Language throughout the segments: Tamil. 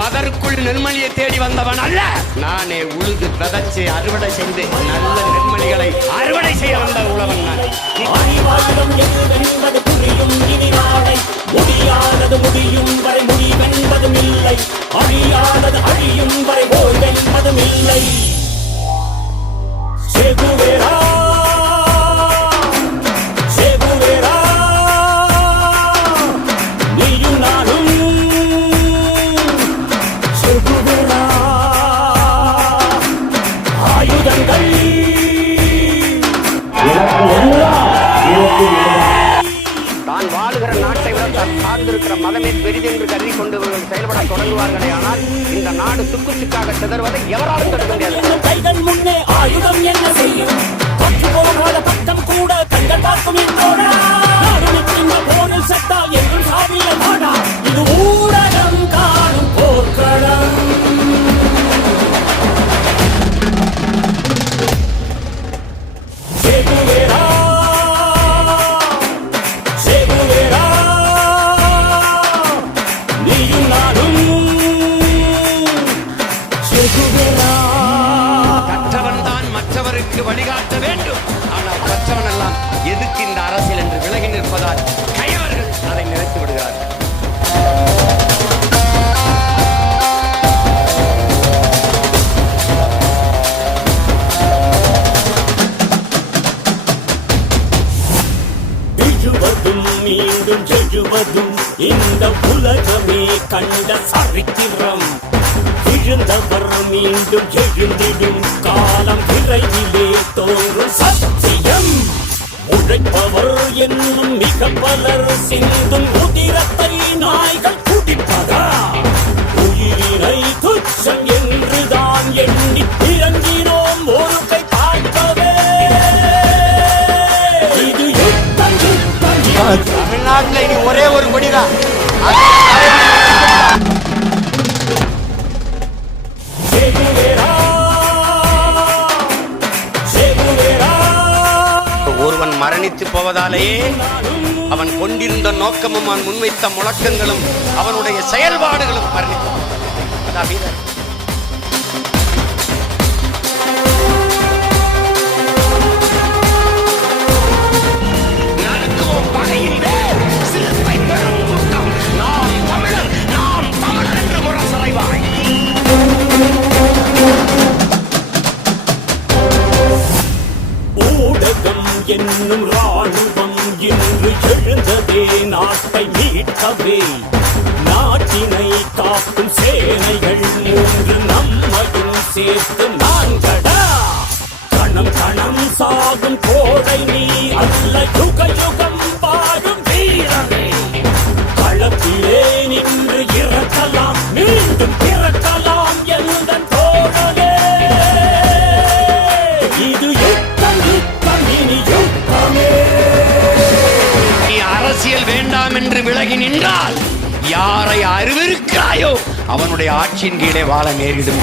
பதருக்குள் நெல்மணியை தேடி வந்தவன் அல்ல. நானே உழுது விதைச்சு அறுவடை செய்து நல்ல நெல்மணிகளை அறுவடை செய்ய வந்த உழவன் நான். முடியாதது முடியும் வரை முடிவென்பதும் இல்லை, அழியாதது அழியும் வரை ஓய்வென்பதும் இல்லை. சேகுவேரா சேகுவேரா நீயும் நானும் சேகுவேரா. ஆயுதங்கள் தான் வாழுகிற நாட்டை விட தான் சார்ந்திருக்கிற மதமே பெரிதென்று கருதி கொண்டு செயல்பட தொடங்குவார்களே, ஆனால் இந்த நாடு சுக்கு சுக்காக சிதறுவதை எவராலும் தடுக்க முடியாது. கைகள் முன்னே ஆயுதம் என்ன செய்யும்? பற்று போகாத பட்டம் கூட கண்கள் பார்க்கும் என்றோட போரில் செத்தா என்றும் சாதிய நாடா இது ஊடகம் காணும் போர்க்களம். சேகுவேரா சேகுவேரா நீயும் நானும் சேகுவேரா. கற்றவன் தான் மற்றவருக்கு வழிகாட்ட வேண்டும். ஆனால் மற்றவன் எல்லாம் எதுக்கு இந்த அரசியல் என்று விலகி நிற்பதால் கையவர்கள் அதை நிறைத்து விடுகிறார்கள். விழுவதும் மீண்டும் எழுவதும் இந்த உலகமே கண்ட சரித்திரம். விழுந்தவர் மீண்டும் எழுந்திடும் காலம் விரைவிலே தோன்றும் சத்தியம். உழைப்பவர் என்னும் மிக பலர் சிந்தும் உதிரத்தை நாய்கள் குடிப்பதா? உயிரை துச்சம் என்றுதான் எண்ணி இறங்கினோம் ஒரு கை பார்க்கவே. இது யுத்தம் யுத்தம் யுத்தம். தமிழ்நாட்டில் இனி ஒரே ஒரு கொடிதான். ஒருவன் மரணித்து போவதாலேயே அவன் கொண்டிருந்த நோக்கமும் அவன் முன்வைத்த முழக்கங்களும் அவனுடைய செயல்பாடுகளும் மரணித்து. ஊடகம் என்னும் ராணுவம் இன்று எழுந்ததே நாட்டை மீட்கவே. நாட்டினை காக்கும் சேனைகள் மூன்று நம்மையும் சேர்த்து நான்கடா. கணம் கணம் சாகும் கோடை நீ அல்ல, யுக யுகம் பாடும் வீரனே. களத்திலே நின்று இறக்கலாம், மீண்டும் பிறக்கலாம் எந்த தோழனே. இது யுத்தம் யுத்தம் இனி யுத்தமே. நீ அரசியல் வேண்டாம் என்று விலகி நின்றால் யாரை அறிவிருக்கிறாயோ அவனுடைய ஆட்சியின் கீழே வாழ நேரிடும்.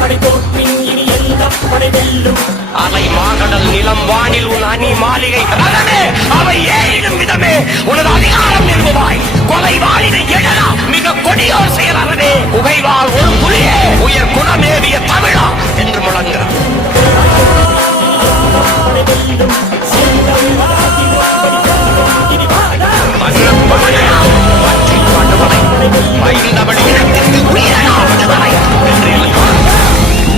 படை தோற்பின் இனி எந்த படை வெல்லும்? அவை மாகடல் நிலம் வானில் உன் அணி மாளிகை அவை ஏறிடும் விதமே உனது அதிகாரம் நிறுவாய். கொலை வாழினை எழ